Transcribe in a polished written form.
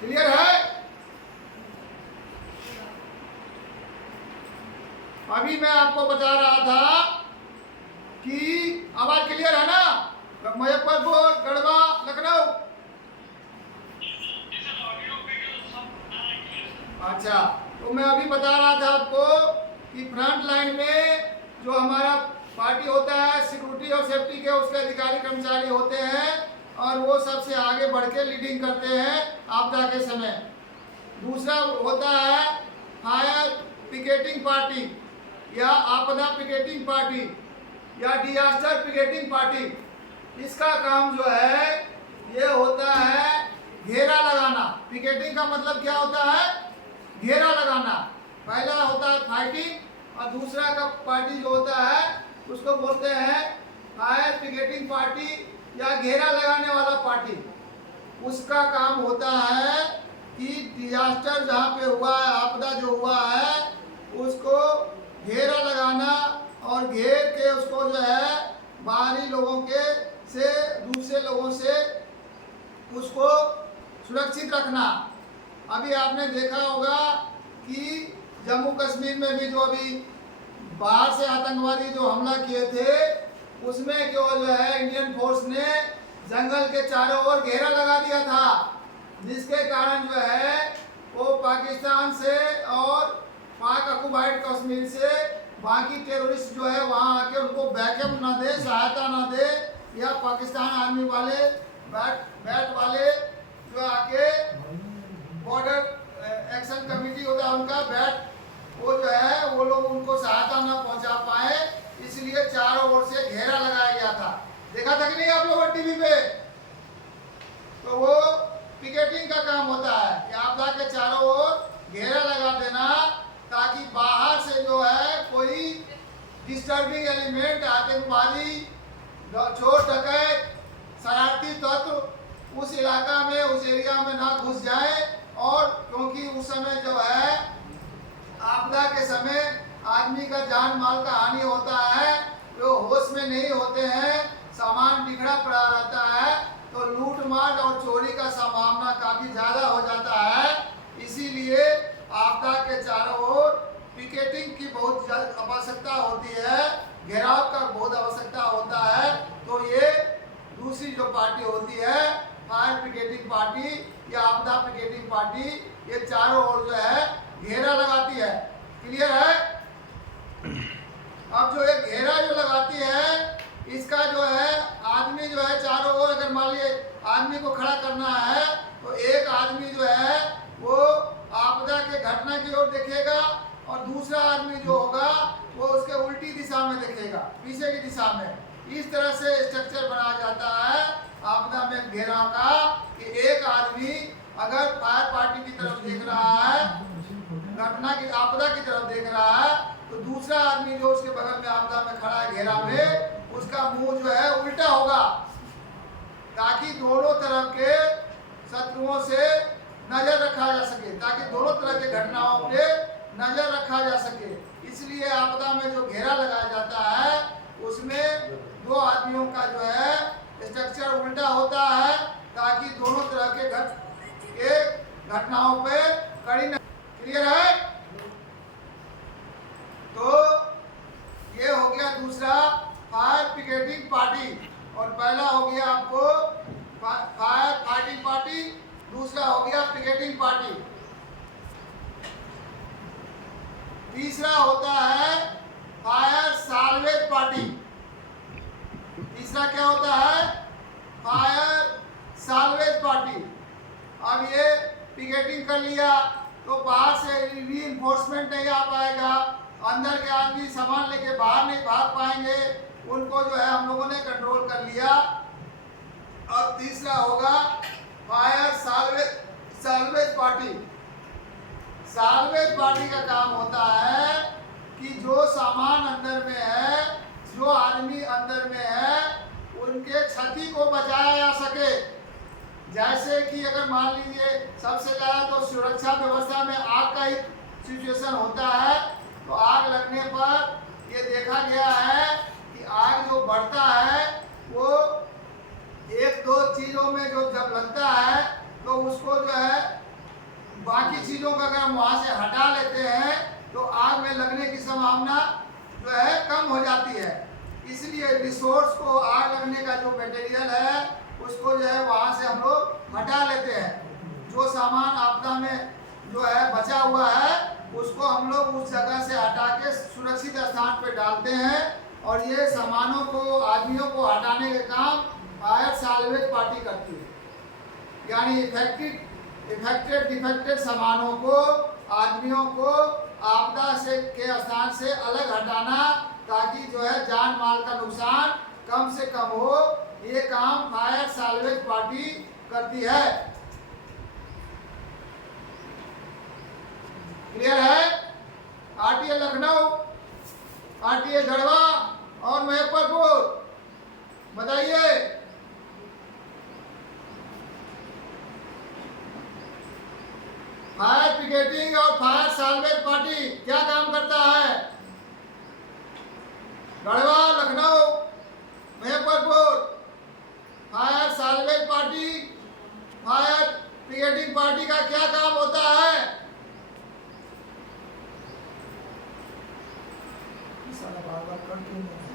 Clear है? अभी मैं आपको बता रहा था कि आवाज क्लियर है ना? मुजफ्फरपुर, गढ़वा, लखनऊ। अच्छा, तो मैं अभी बता रहा था आपको कि फ्रंट लाइन में जो हमारा पार्टी होता है, सिक्योरिटी और सेफ्टी के उसके अधिकारी कर्मचारी होते हैं और वो सबसे आगे बढ़ के लीडिंग करते हैं आपदा के समय। दूसरा होता है फायर पिकेटिंग पार्टी या आपदा पिकेटिंग पार्टी या डिजास्टर पिकेटिंग पार्टी। इसका काम जो है ये होता है घेरा लगाना। पिकेटिंग का मतलब क्या होता है? घेरा लगाना। पहला होता है फाइटिंग और दूसरा का पार्टी जो होता है उसको बोलते हैं फायर पिकेटिंग पार्टी या घेरा लगाने वाला पार्टी। उसका काम होता है कि डिजास्टर जहाँ पे हुआ है, आपदा जो हुआ है, उसको घेरा लगाना और घेर के उसको जो है बाहरी लोगों के से दूसरे लोगों से उसको सुरक्षित रखना। अभी आपने देखा होगा कि जम्मू कश्मीर में भी जो अभी बाहर से आतंकवादी जो हमला किए थे उसमें जो है इंडियन फोर्स ने जंगल के चारों ओर घेरा लगा दिया था, जिसके कारण जो है वो पाकिस्तान से और पाक ऑक्युपाइड कश्मीर से बाकी टेररिस्ट जो है वहाँ आके उनको बैकअप ना दे, सहायता ना दे, या पाकिस्तान आर्मी वाले बैट वाले जो आके बॉर्डर एक्शन कमेटी होता है उनका बैट, वो जो है वो लोग उनको सहायता ना पहुंचा पाए, इसलिए चारों ओर से घेरा लगाया गया था। देखा था कि नहीं आप लोगों टीवी पे? तो वो पिकेटिंग का काम होता है कि आपदा के चारों ओर घेरा लगा देना ताकि बाहर से जो है कोई डिस्टर्बिंग एलिमेंट, आतंकवादी, चोर डकैत, शरारती तत्व उस इलाका में, उस एरिया में ना घुस जाए। और क्योंकि उस समय जो है आपदा के समय आदमी का जान माल का हानि होता है, जो होश में नहीं होते हैं, सामान बिखरा पड़ा रहता है, तो लूट मार और चोरी का संभावना काफी ज्यादा हो जाता है। इसीलिए आपदा के चारों ओर पिकेटिंग की बहुत आवश्यकता होती है, घेराव का बहुत आवश्यकता होता है। तो ये दूसरी जो पार्टी होती है फायर पिकेटिंग पार्टी या आपदा पिकेटिंग पार्टी, ये चारों ओर जो है घेरा लगाती है। क्लियर है? अब जो एक घेरा जो लगाती है इसका जो है आदमी जो है चारों ओर, अगर मान लीजिए आदमी को खड़ा करना है तो एक आदमी जो है वो आपदा के घटना की ओर देखेगा और दूसरा आदमी जो होगा वो उसके उल्टी दिशा में देखेगा, पीछे की दिशा में। इस तरह से स्ट्रक्चर बनाया जाता है आपदा में घेराव का कि एक आदमी अगर फायर पार्टी की तरफ देख रहा है, घटना की आपदा की तरफ देख रहा है, तो दूसरा आदमी जो उसके बगल में आपदा में खड़ा है घेरा में, उसका मुंह जो है उल्टा होगा ताकि दोनों तरफ के शत्रुओं से नजर रखा जा सके, ताकि दोनों तरह के घटनाओं पे नजर रखा जा सके। इसलिए आपदा में जो घेरा लगाया जाता है उसमें दो आदमियों का जो है स्ट्रक्चर उल्टा होता है ताकि दोनों तरह के घटनाओं पे कड़ी न। क्लियर है? तो ये हो गया दूसरा फायर पिकेटिंग पार्टी, और पहला हो गया आपको फायर फाइटिंग पार्टी, दूसरा हो गया पिकेटिंग पार्टी। तीसरा होता है फायर साल्वेज पार्टी। तीसरा क्या होता है? Fire salvage party. अब ये पिकेटिंग कर लिया तो बाहर से रीइंफोर्समेंट नहीं आ पाएगा, अंदर के आदमी सामान लेके बाहर नहीं भाग पाएंगे, उनको जो है हम लोगों ने कंट्रोल कर लिया। अब तीसरा होगा fire salvage party. Salvage party का काम होता है कि जो सामान अंदर में है, जो आदमी अंदर में है, उनके क्षति को बचाया जा सके। जैसे कि अगर मान लीजिए सबसे ज़्यादा तो सुरक्षा व्यवस्था में आग का ही सिचुएशन होता है, तो आग लगने पर ये देखा गया है कि आग जो बढ़ता है वो एक दो चीज़ों में जो जब लगता है तो उसको जो है बाकी चीज़ों को अगर हम वहाँ से हटा लेते हैं तो आग में लगने की संभावना जो है कम हो जाती है। इसलिए रिसोर्स को, आग लगने का जो मटेरियल है उसको जो है वहाँ से हम लोग हटा लेते हैं। जो सामान आपदा में जो है बचा हुआ है उसको हम लोग उस जगह से हटा के सुरक्षित स्थान पे डालते हैं और ये सामानों को, आदमियों को हटाने के काम फायर साल्वेज पार्टी करती है। यानी इफेक्टेड डिफेक्टेड सामानों को, आदमियों को आपदा से के स्थान से अलग हटाना ताकि जो है जान माल का नुकसान कम से कम हो, ये काम फायर साल्वेज पार्टी करती है। क्लियर है? आरटीए लखनऊ, आरटीए गढ़वा और मुजफ्फरपुर, बताइए। फायर ब्रिगेडिंग और फायर साल्वेज पार्टी क्या काम करता है? Garhwa, Lucknow, Muzaffarpur, fire salvage party, fire brigading party का क्या काम होता है? सारा बार बार कंटिन्यू